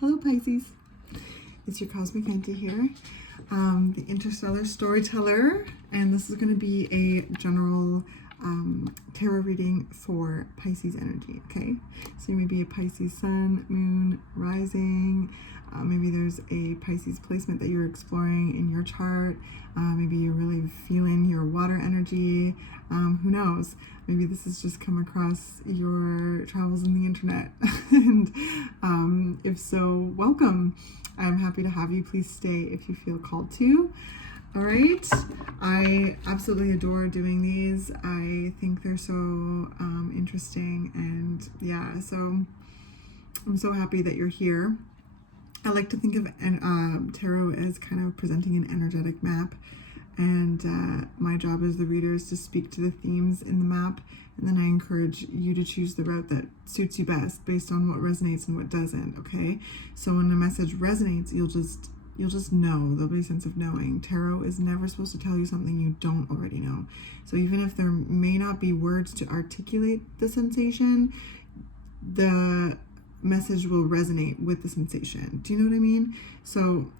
Hello Pisces, it's your Cosmic Auntie here, the interstellar storyteller, and this is going to be a general tarot reading for Pisces energy, okay? So you may be a Pisces sun, moon, rising, maybe there's a Pisces placement that you're exploring in your chart, maybe you're really feeling your water energy, who knows? Maybe this has just come across your travels in the internet, and if so, welcome. I'm happy to have you. Please stay if you feel called to. All right, I absolutely adore doing these. I think they're so interesting, and yeah, so I'm so happy that you're here. I like to think of tarot as kind of presenting an energetic map, and my job as the reader is to speak to the themes in the map, and then I encourage you to choose the route that suits you best based on what resonates and what doesn't. Okay, so when a message resonates, you'll just know. There'll be a sense of knowing. Tarot is never supposed to tell you something you don't already know. So even if there may not be words to articulate the sensation, the message will resonate with the sensation. Do you know what I mean? So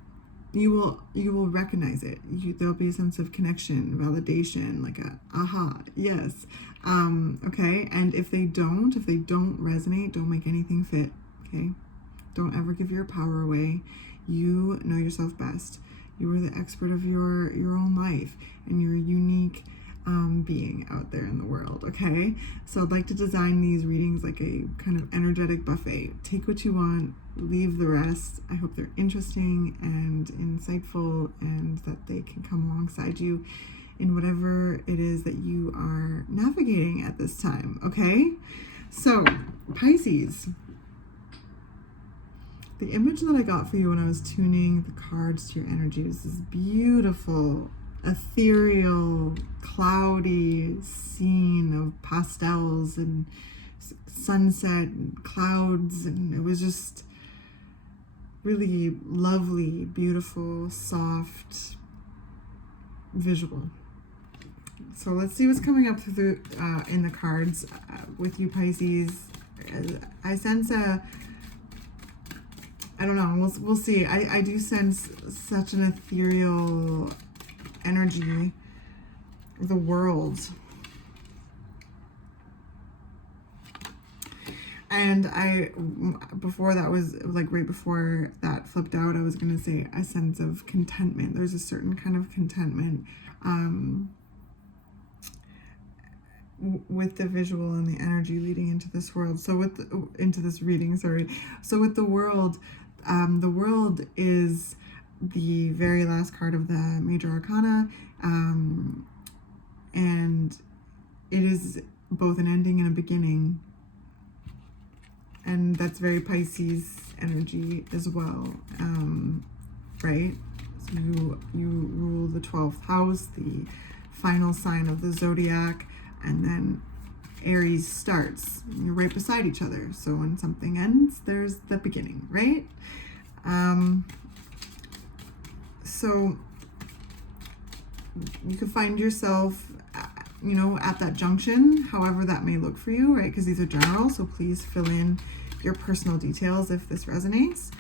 you will recognize it. There'll be a sense of connection, validation, like a aha, yes. Okay, and if they don't resonate, don't make anything fit. Okay, don't ever give your power away. You know yourself best. You are the expert of your own life, and you're a unique being out there in the world. Okay, so I'd like to design these readings like a kind of energetic buffet. Take what you want, leave the rest. I hope they're interesting and insightful, and that they can come alongside you in whatever it is that you are navigating at this time. Okay, so Pisces, the image that I got for you when I was tuning the cards to your energy was this beautiful, ethereal, cloudy scene of pastels and sunset and clouds, and it was just really lovely, beautiful, soft visual. So let's see what's coming up through in the cards with you, Pisces. I sense I don't know, we'll see. I do sense such an ethereal energy, the world. And before that was, like right before that flipped out, I was going to say a sense of contentment. There's a certain kind of contentment with the visual and the energy leading into this world. So into this reading, sorry. So with the world is the very last card of the major arcana, and it is both an ending and a beginning, and that's very Pisces energy as well, right? So you rule the 12th house, the final sign of the zodiac, and then Aries starts. You're right beside each other. So when something ends, there's the beginning, right? So you could find yourself, at that junction, however that may look for you, right? Because these are general, so please fill in your personal details if this resonates.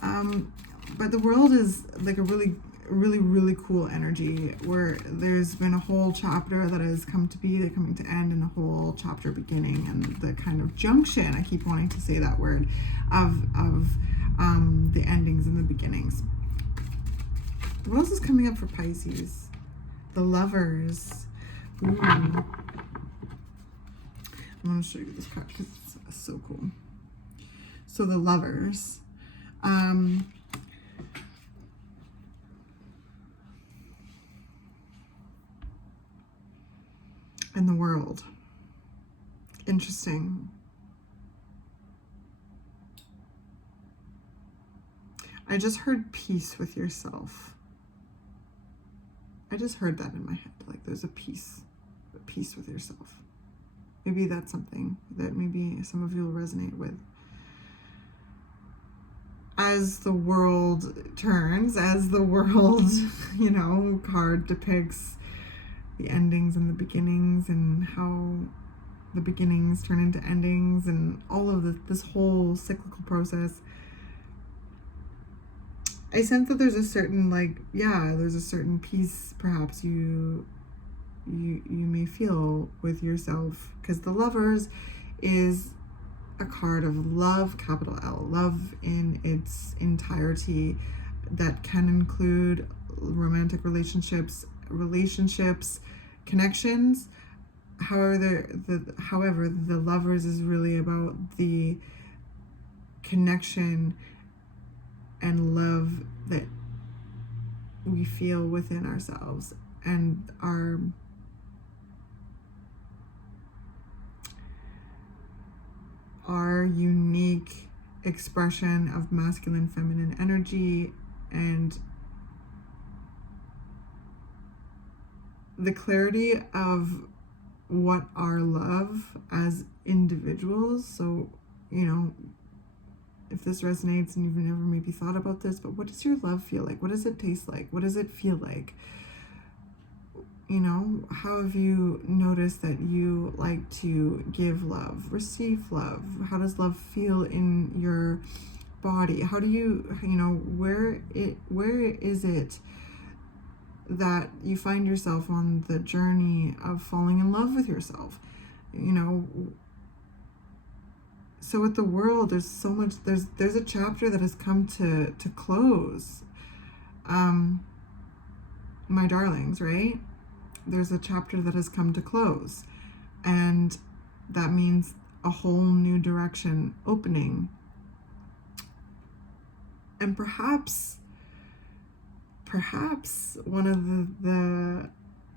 But the world is like a really cool energy where there's been a whole chapter that has come to be, they're coming to end, and a whole chapter beginning, and the kind of junction, I keep wanting to say that word, of the endings and the beginnings. What else is coming up for Pisces? The Lovers. Ooh. I want to show you this card because it's so cool. So the Lovers. And the World. Interesting. I just heard peace with yourself. I just heard that in my head. Like there's a peace with yourself. Maybe that's something that maybe some of you will resonate with. As the world turns, as the world, card depicts the endings and the beginnings, and how the beginnings turn into endings, and all of this whole cyclical process. I sense that there's a certain, like, yeah, there's a certain peace perhaps you may feel with yourself, because the Lovers is a card of love, capital L, love in its entirety. That can include romantic relationships, connections. However, the Lovers is really about the connection and love that we feel within ourselves, and our unique expression of masculine, feminine energy, and the clarity of what our love as individuals. So, you know, if this resonates and you've never maybe thought about this, but what does your love feel like? What does it taste like? What does it feel like? You know, how have you noticed that you like to give love, receive love? How does love feel in your body? How do you, you know, where is it that you find yourself on the journey of falling in love with yourself? You know, so with the world, there's so much, there's a chapter that has come to close. My darlings, right? There's a chapter that has come to close, and that means a whole new direction opening. And perhaps one of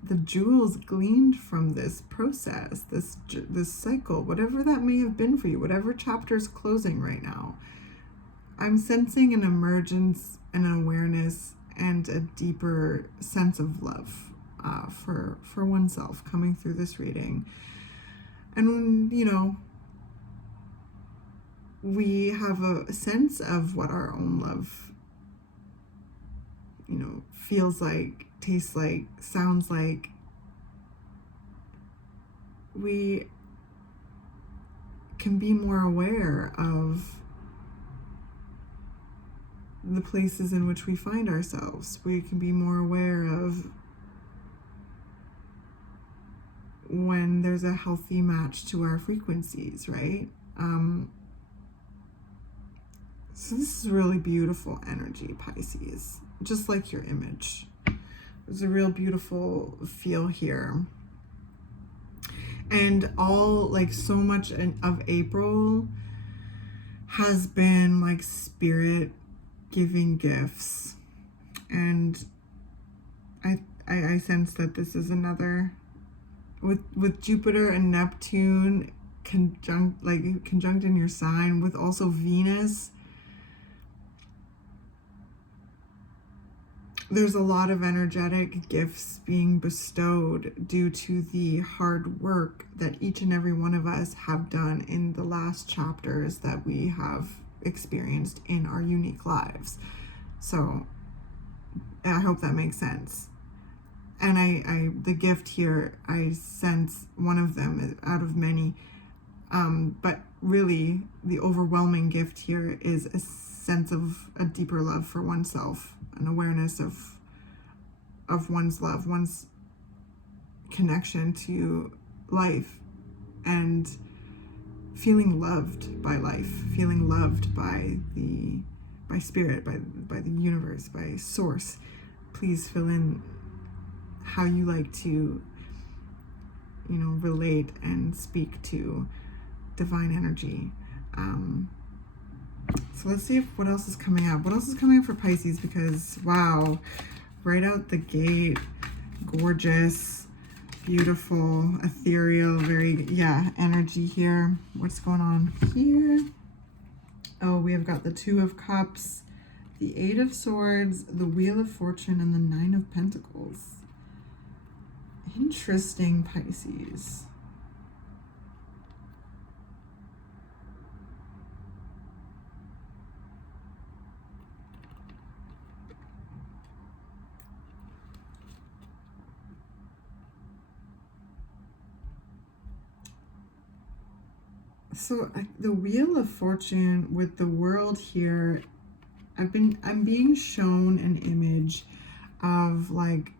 the jewels gleaned from this process, this cycle, whatever that may have been for you, whatever chapter is closing right now, I'm sensing an emergence, an awareness, and a deeper sense of love for oneself coming through this reading. And, you know, we have a sense of what our own love, you know, feels like, tastes like, sounds like. We can be more aware of the places in which we find ourselves. We can be more aware of when there's a healthy match to our frequencies, right? So this is really beautiful energy, Pisces, just like your image. There's a real beautiful feel here. And all, like, so much of April has been like spirit giving gifts. And I sense that this is another, with Jupiter and Neptune conjunct in your sign, with also Venus. There's a lot of energetic gifts being bestowed due to the hard work that each and every one of us have done in the last chapters that we have experienced in our unique lives. So I hope that makes sense. And I the gift here, I sense one of them out of many. But really, the overwhelming gift here is a sense of a deeper love for oneself, an awareness of one's love, one's connection to life, and feeling loved by life, feeling loved by spirit, by the universe, by source. Please fill in how you like to, you know, relate and speak to divine energy. So let's see what else is coming up. What else is coming up for Pisces? Because, wow, right out the gate, gorgeous, beautiful, ethereal, very, yeah, energy here. What's going on here? Oh, we have got the Two of Cups, the Eight of Swords, the Wheel of Fortune, and the Nine of Pentacles. Interesting, Pisces. So the Wheel of Fortune with the World here I'm being shown an image of like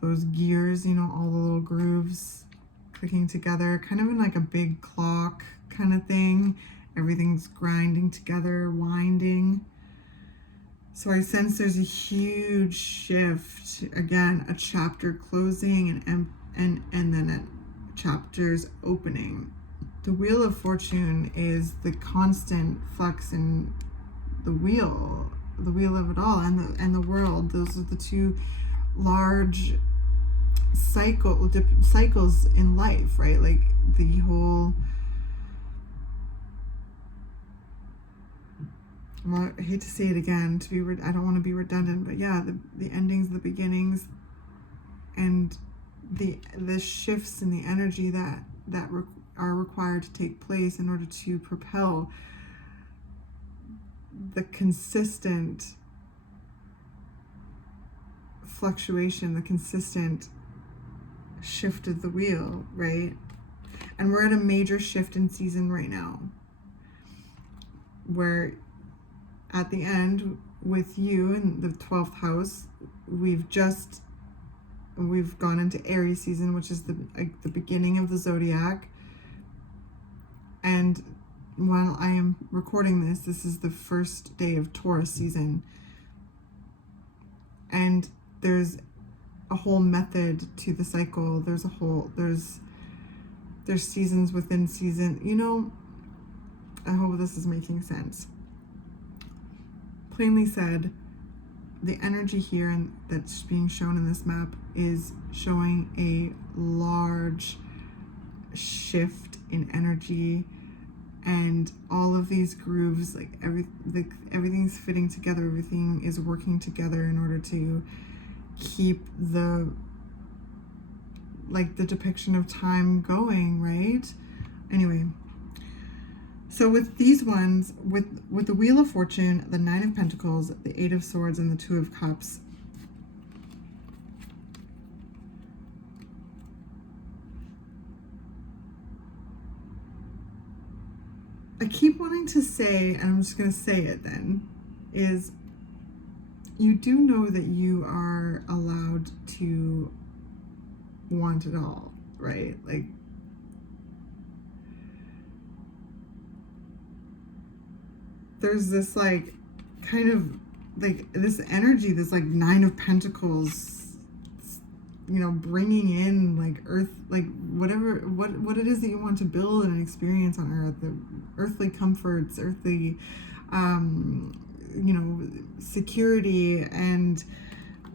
those gears, you know, all the little grooves clicking together, kind of in like a big clock kind of thing. Everything's grinding together, winding. So I sense there's a huge shift. Again, a chapter closing and then a chapter's opening. The Wheel of Fortune is the constant flux in the wheel of it all, and the world. Those are the two large cycles in life, right? Like the whole, well, I hate to say it again, I don't want to be redundant, but yeah, the endings, the beginnings, and the shifts in the energy that are required to take place in order to propel the consistent fluctuation, the consistent shift of the wheel, right? And we're at a major shift in season right now, where at the end with you in the 12th house, we've gone into Aries season, which is the beginning of the zodiac. And while I am recording this is the first day of Taurus season. And there's a whole method to the cycle. There's seasons within season. You know, I hope this is making sense. Plainly said, the energy here and that's being shown in this map is showing a large shift in energy, and all of these grooves, like everything's fitting together, everything is working together in order to keep the depiction of time going, right? Anyway, so with these ones, with the Wheel of Fortune, the Nine of Pentacles, the Eight of Swords, and the Two of Cups, I keep wanting to say, and I'm just going to say it then, is you do know that you are allowed to want it all, right? Like, there's this like kind of like this energy, this like Nine of Pentacles, you know, bringing in like earth, like whatever, what it is that you want to build and experience on earth, the earthly comforts, earthly, you know, security, and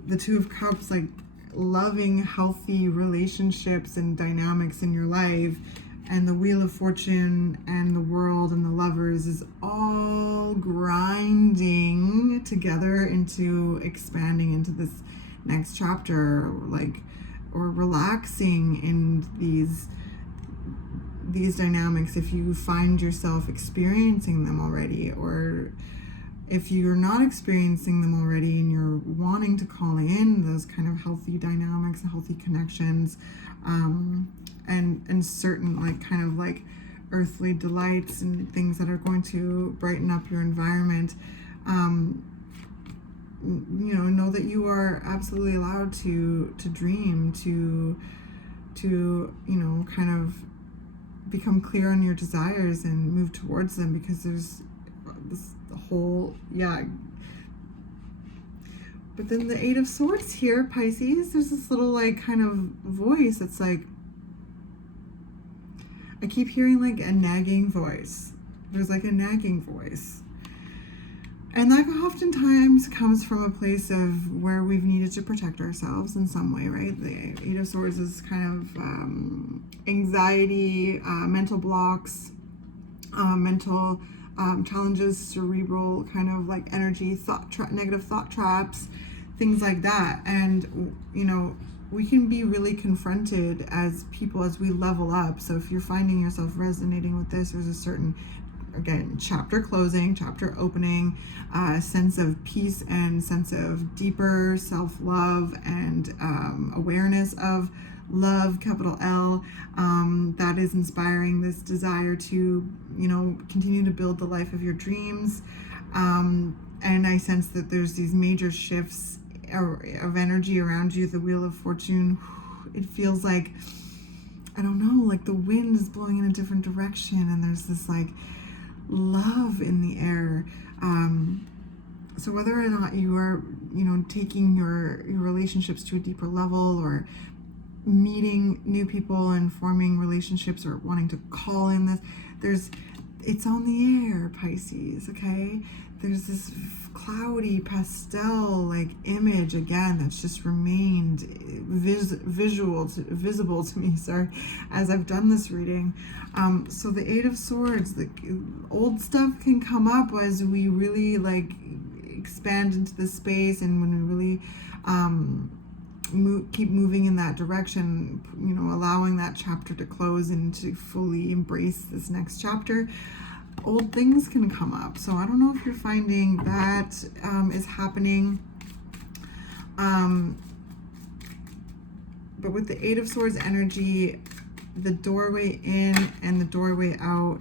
the Two of Cups, like loving, healthy relationships and dynamics in your life. And the Wheel of Fortune and the World and the Lovers is all grinding together into expanding into this next chapter, like, or relaxing in these dynamics if you find yourself experiencing them already, or if you're not experiencing them already and you're wanting to call in those kind of healthy dynamics and healthy connections, and certain like kind of like earthly delights and things that are going to brighten up your environment, you know that you are absolutely allowed to dream, to you know, kind of become clear on your desires and move towards them, because there's this whole, yeah. But then the Eight of Swords here, Pisces, there's this little like kind of voice that's like, I keep hearing like a nagging voice. There's like a nagging voice. And that oftentimes comes from a place of where we've needed to protect ourselves in some way, right? The Eight of Swords is kind of anxiety, mental blocks, mental challenges, cerebral kind of like energy, negative thought traps, things like that. And, you know, we can be really confronted as people as we level up. So if you're finding yourself resonating with this, there's a certain, again, chapter closing, chapter opening, sense of peace and sense of deeper self-love and awareness of love, capital L, that is inspiring this desire to, you know, continue to build the life of your dreams. And I sense that there's these major shifts of energy around you. The Wheel of Fortune, it feels like, I don't know, like the wind is blowing in a different direction, and there's this like love in the air. So whether or not you are, taking your relationships to a deeper level, or meeting new people and forming relationships, or wanting to call in this, it's on the air, Pisces, okay? There's this cloudy pastel like image again that's just remained visible to me, sorry, as I've done this reading. So the Eight of Swords, the old stuff can come up as we really like expand into the space, and when we really keep moving in that direction, allowing that chapter to close and to fully embrace this next chapter, old things can come up. So I don't know if you're finding that is happening. But with the Eight of Swords energy, the doorway in and the doorway out,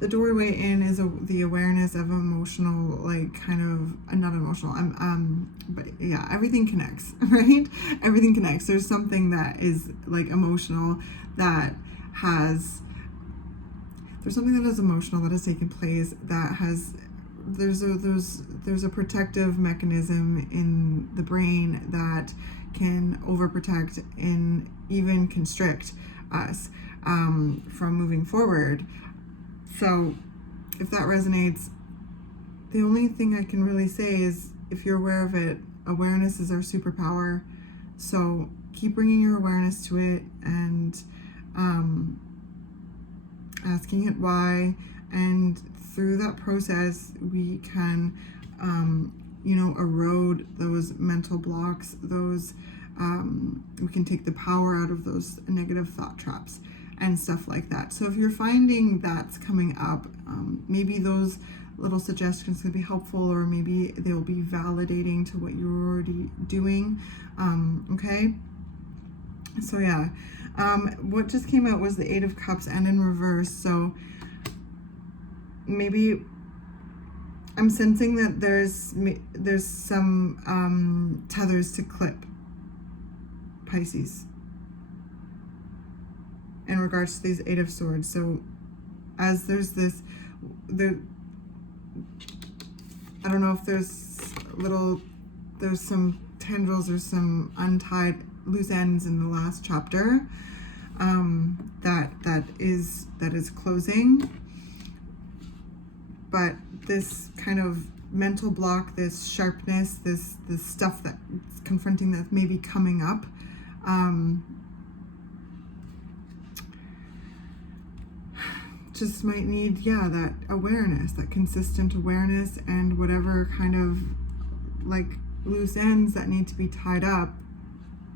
the doorway in is the awareness of emotional, like kind of, not emotional, but yeah, everything connects, right? Everything connects. There's something that is like emotional that has, there's something that is emotional that has taken place that has, there's a protective mechanism in the brain that can overprotect and even constrict us from moving forward. So if that resonates, the only thing I can really say is, if you're aware of it, awareness is our superpower. So keep bringing your awareness to it, and asking it why. And through that process, we can, erode those mental blocks, we can take the power out of those negative thought traps and stuff like that. So if you're finding that's coming up, maybe those little suggestions can be helpful, or maybe they'll be validating to what you're already doing. Okay, so yeah, what just came out was the Eight of Cups and in reverse. So maybe I'm sensing that there's some tethers to clip, Pisces, in regards to these Eight of Swords. So as there's I don't know if there's some tendrils or some untied loose ends in the last chapter that is closing. But this kind of mental block, this sharpness, this stuff that's confronting, that may be coming up, just might need, that awareness, that consistent awareness, and whatever kind of like loose ends that need to be tied up,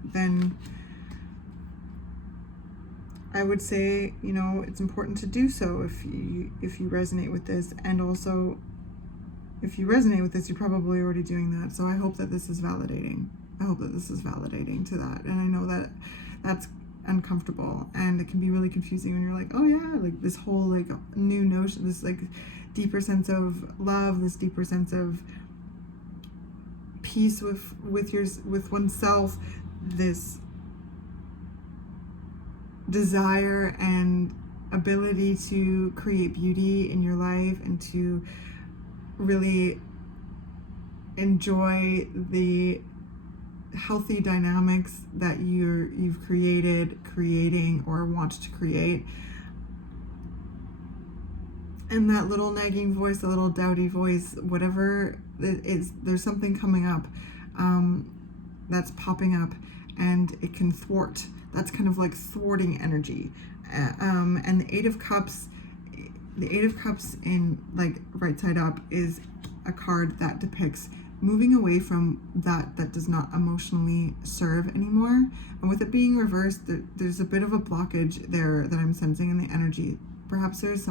then I would say, it's important to do so if you resonate with this. And also, if you resonate with this, you're probably already doing that. So I hope that this is validating. I hope that this is validating to that. And I know that that's uncomfortable, and it can be really confusing when you're like, oh yeah, like this whole like new notion, this like deeper sense of love, this deeper sense of peace with oneself, this desire and ability to create beauty in your life, and to really enjoy the healthy dynamics that you've creating, or want to create. And that little nagging voice, the little doubty voice, whatever it is, there's something coming up that's popping up, and it can thwart. That's kind of like thwarting energy. And the Eight of Cups in like right side up is a card that depicts moving away from that does not emotionally serve anymore. And with it being reversed, there's a bit of a blockage there that I'm sensing in the energy. Perhaps there's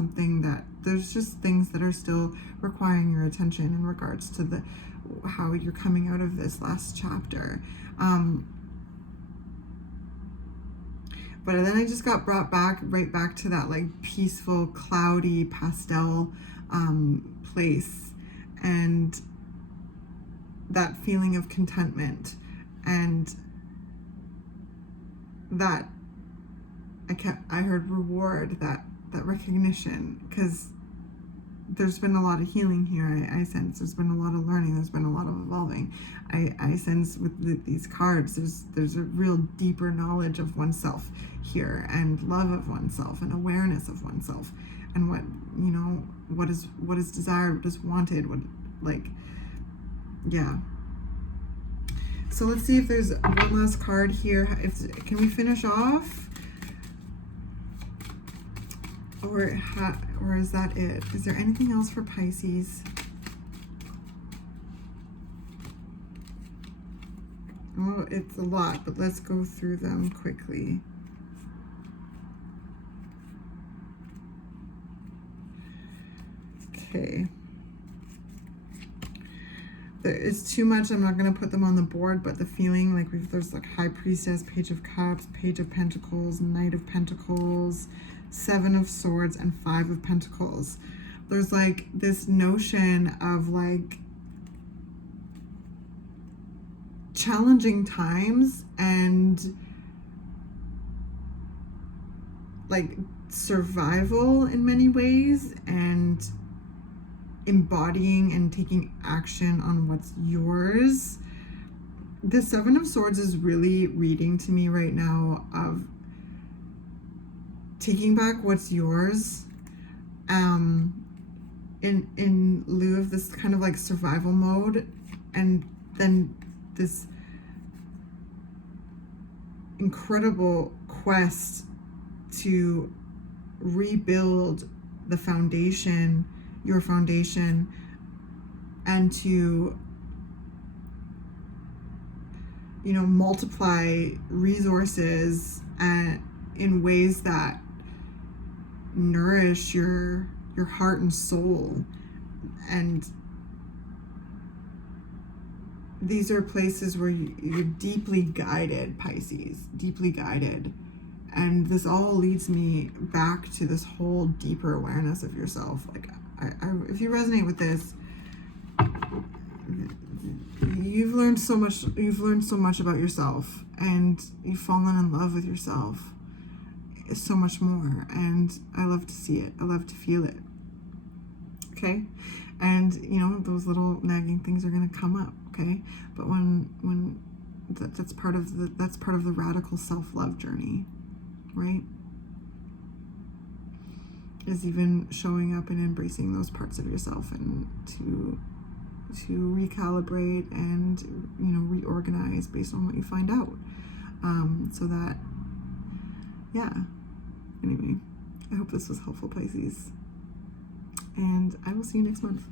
just things that are still requiring your attention in regards to how you're coming out of this last chapter. But then I just got brought back, right back to that like peaceful, cloudy pastel place, and that feeling of contentment, and that I heard reward, that recognition, because there's been a lot of healing here. I sense there's been a lot of learning, there's been a lot of evolving. I sense with these cards, there's a real deeper knowledge of oneself here, and love of oneself, and awareness of oneself, and what, you know, what is desired, what is wanted, what, like, yeah. So let's see if there's one last card here. Can we finish off? Or is that it? Is there anything else for Pisces? Oh, it's a lot, but let's go through them quickly. Okay. There is too much. I'm not going to put them on the board, but the feeling like there's like High Priestess, Page of Cups, Page of Pentacles, Knight of Pentacles, Seven of Swords, and Five of Pentacles. There's like this notion of like challenging times and like survival in many ways, and embodying and taking action on what's yours. The Seven of Swords is really reading to me right now of taking back what's yours, in lieu of this kind of like survival mode, and then this incredible quest to rebuild the foundation, your foundation, and to, you know, multiply resources in ways that nourish your heart and soul. And these are places where you're deeply guided, Pisces, deeply guided. And this all leads me back to this whole deeper awareness of yourself. Like, if you resonate with this, you've learned so much. You've learned so much about yourself, and you've fallen in love with yourself so much more. And I love to see it. I love to feel it. Okay, and you know, those little nagging things are going to come up. Okay, but when that's part of the radical self-love journey, right? Is even showing up and embracing those parts of yourself, and to recalibrate and, you know, reorganize based on what you find out, so that, yeah. Anyway, I hope this was helpful, Pisces, and I will see you next month.